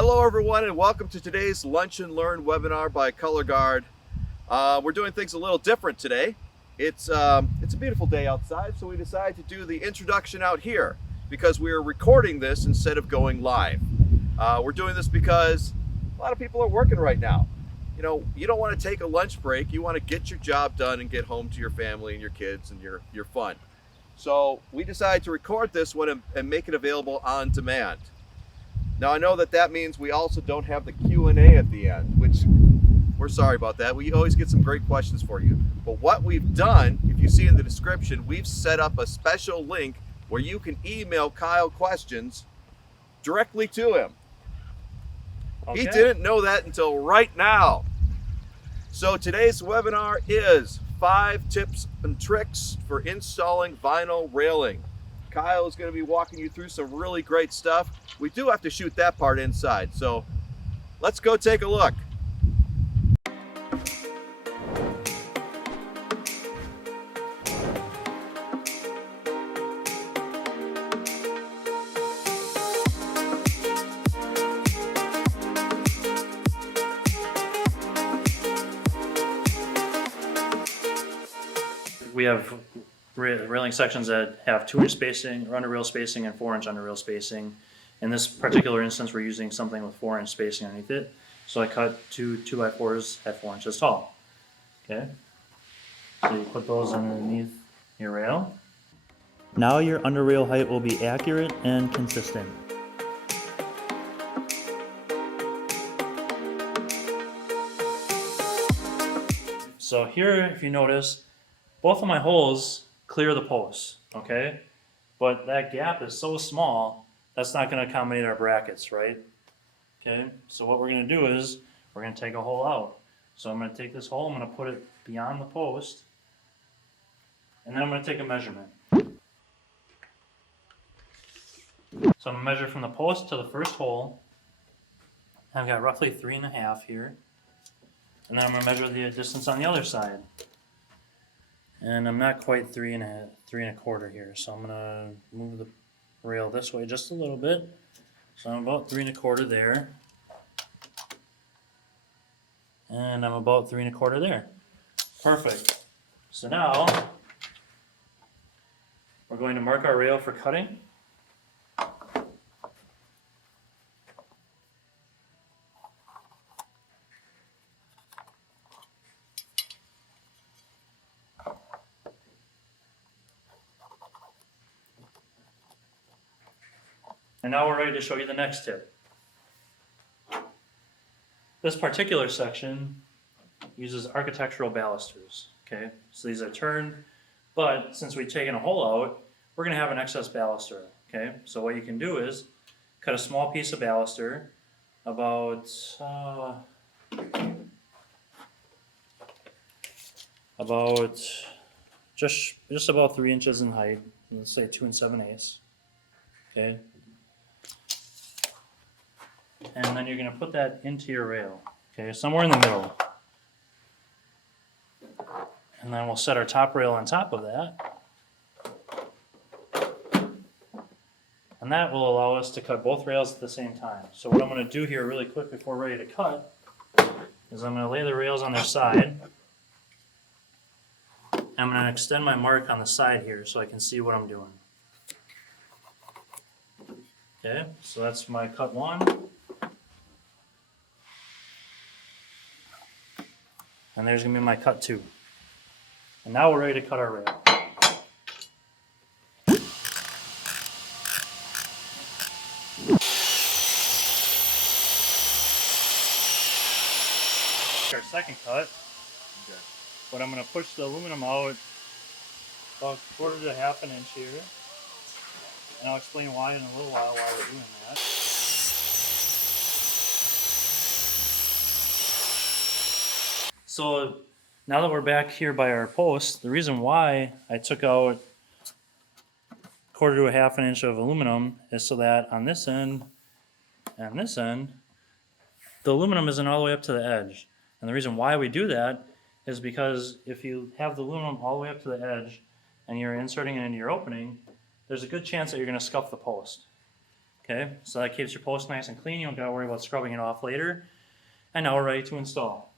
Hello everyone and welcome to today's Lunch and Learn webinar by Color Guard. We're doing things a little different today. It's a beautiful day outside, so we decided to do the introduction out here because we are recording this instead of going live. We're doing this because a lot of people are working right now. You know, you don't want to take a lunch break, you want to get your job done and get home to your family and your kids and your fun. So we decided to record this one and make it available on demand. Now I know that means we also don't have the Q&A at the end, which we're sorry about that. We always get some great questions for you. But what we've done, if you see in the description, we've set up a special link where you can email Kyle questions directly to him. Okay. He didn't know that until right now. So today's webinar is 5 tips and tricks for installing vinyl railing. Kyle is going to be walking you through some really great stuff. We do have to shoot that part inside, so let's go take a look. We have railing sections that have 2-inch spacing, or under rail spacing, and 4-inch under rail spacing. In this particular instance, we're using something with 4-inch spacing underneath it. So I cut two 2x4s at 4 inches tall. Okay. So you put those underneath your rail. Now your under rail height will be accurate and consistent. So here, if you notice, both of my holes clear the posts, okay? But that gap is so small, that's not going to accommodate our brackets, right? Okay, so what we're going to do is, we're going to take a hole out. So I'm going to take this hole, I'm going to put it beyond the post, and then I'm going to take a measurement. So I'm going to measure from the post to the first hole. I've got roughly 3.5 here. And then I'm going to measure the distance on the other side. And I'm not quite 3.25 here, so I'm gonna move the rail this way just a little bit. So I'm about 3.25 there, and I'm about 3.25 there. Perfect. So now we're going to mark our rail for cutting. And now we're ready to show you the next tip. This particular section uses architectural balusters. Okay, so these are turned, but since we've taken a hole out, we're going to have an excess baluster. Okay, so what you can do is cut a small piece of baluster, about just about 3 inches in height. Let's say 2 7/8. Okay. And then you're going to put that into your rail, okay, somewhere in the middle. And then we'll set our top rail on top of that. And that will allow us to cut both rails at the same time. So what I'm going to do here really quick before we're ready to cut is I'm going to lay the rails on their side. I'm going to extend my mark on the side here so I can see what I'm doing. Okay, so that's my cut 1. And there's going to be my cut 2. And now we're ready to cut our rail. Our second cut. Okay. But I'm going to push the aluminum out about 1/4 to 1/2 inch here. And I'll explain why in a little while why we're doing that. So now that we're back here by our post, the reason why I took out 1/4 to 1/2 inch of aluminum is so that on this end and this end, the aluminum isn't all the way up to the edge. And the reason why we do that is because if you have the aluminum all the way up to the edge and you're inserting it into your opening, there's a good chance that you're going to scuff the post. Okay, so that keeps your post nice and clean. You don't gotta worry about scrubbing it off later. And now we're ready to install.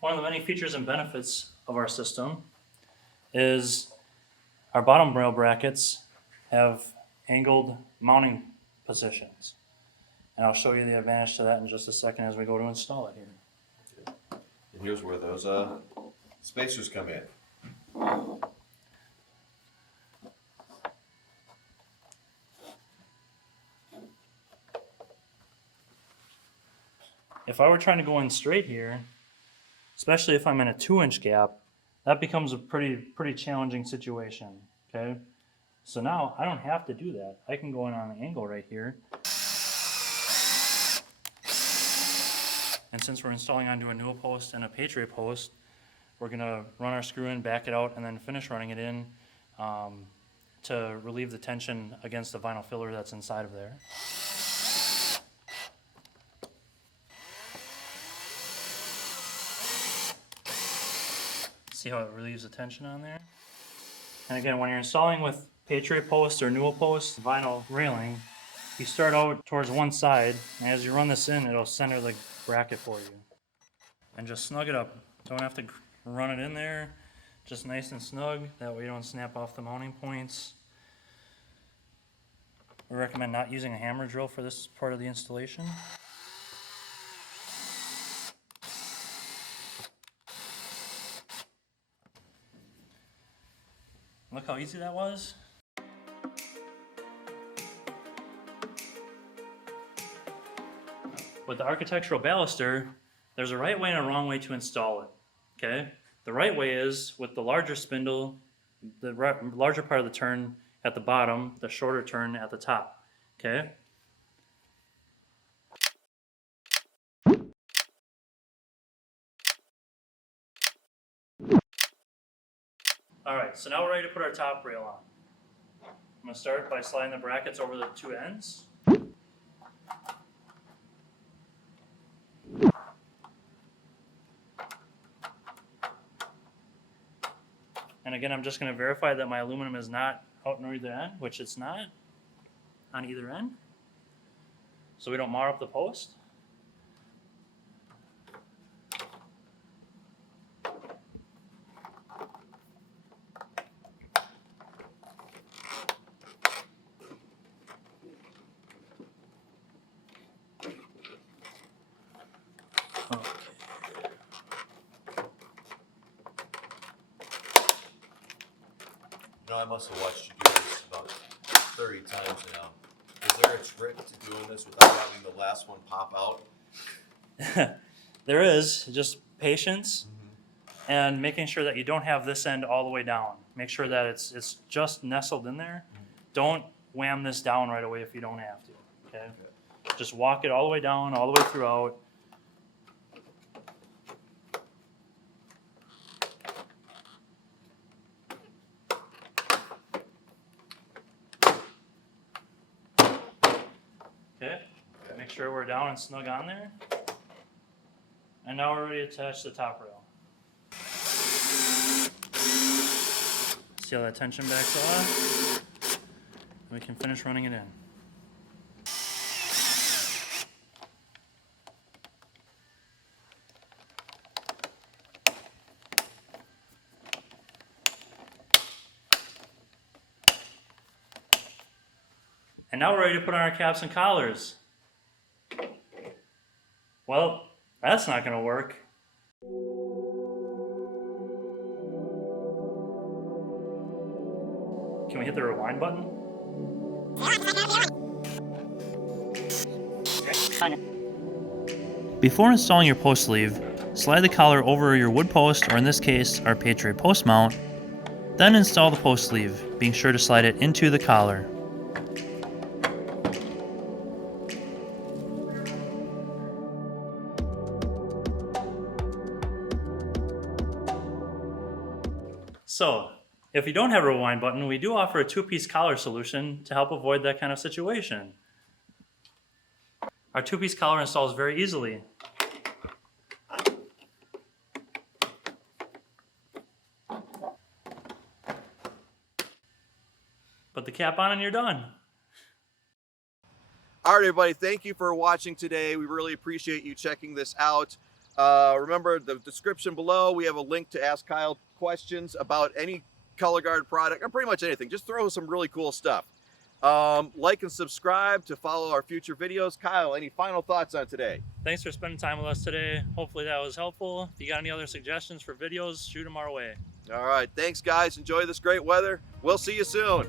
One of the many features and benefits of our system is our bottom rail brackets have angled mounting positions. And I'll show you the advantage to that in just a second as we go to install it here. And here's where those spacers come in. If I were trying to go in straight here, especially if I'm in a 2-inch gap, that becomes a pretty challenging situation, okay? So now I don't have to do that. I can go in on an angle right here. And since we're installing onto a newel post and a Patriot post, we're gonna run our screw in, back it out, and then finish running it in to relieve the tension against the vinyl filler that's inside of there. See how it relieves the tension on there? And again, when you're installing with Patriot posts or newel posts, vinyl railing, you start out towards one side, and as you run this in, it'll center the bracket for you. And just snug it up. Don't have to run it in there, just nice and snug, that way you don't snap off the mounting points. We recommend not using a hammer drill for this part of the installation. Look how easy that was. With the architectural baluster, there's a right way and a wrong way to install it, okay? The right way is with the larger spindle, the larger part of the turn at the bottom, the shorter turn at the top, okay? All right, so now we're ready to put our top rail on. I'm gonna start by sliding the brackets over the two ends. And again, I'm just gonna verify that my aluminum is not out on either end, which it's not on either end, so we don't mar up the post. You know, I must have watched you do this about 30 times now. Is there a trick to doing this without having the last one pop out? There is, just patience and making sure that you don't have this end all the way down. Make sure that it's just nestled in there. Don't wham this down right away if you don't have to, okay? Just walk it all the way down, all the way throughout. Okay, make sure we're down and snug on there. And now we're ready to attach the top rail. See how that tension backs off? We can finish running it in. And now we're ready to put on our caps and collars. Well, that's not going to work. Can we hit the rewind button? Before installing your post sleeve, slide the collar over your wood post, or in this case, our Patriot post mount. Then install the post sleeve, being sure to slide it into the collar. So, if you don't have a rewind button, we do offer a 2-piece collar solution to help avoid that kind of situation. Our 2-piece collar installs very easily. Put the cap on and you're done. All right, everybody, thank you for watching today. We really appreciate you checking this out. Remember, the description below, we have a link to ask Kyle questions about any color guard product, or pretty much anything. Just throw some really cool stuff. Like and subscribe to follow our future videos. Kyle, any final thoughts on today? Thanks for spending time with us today. Hopefully that was helpful. If you got any other suggestions for videos, shoot them our way. All right, thanks, guys. Enjoy this great weather. We'll see you soon.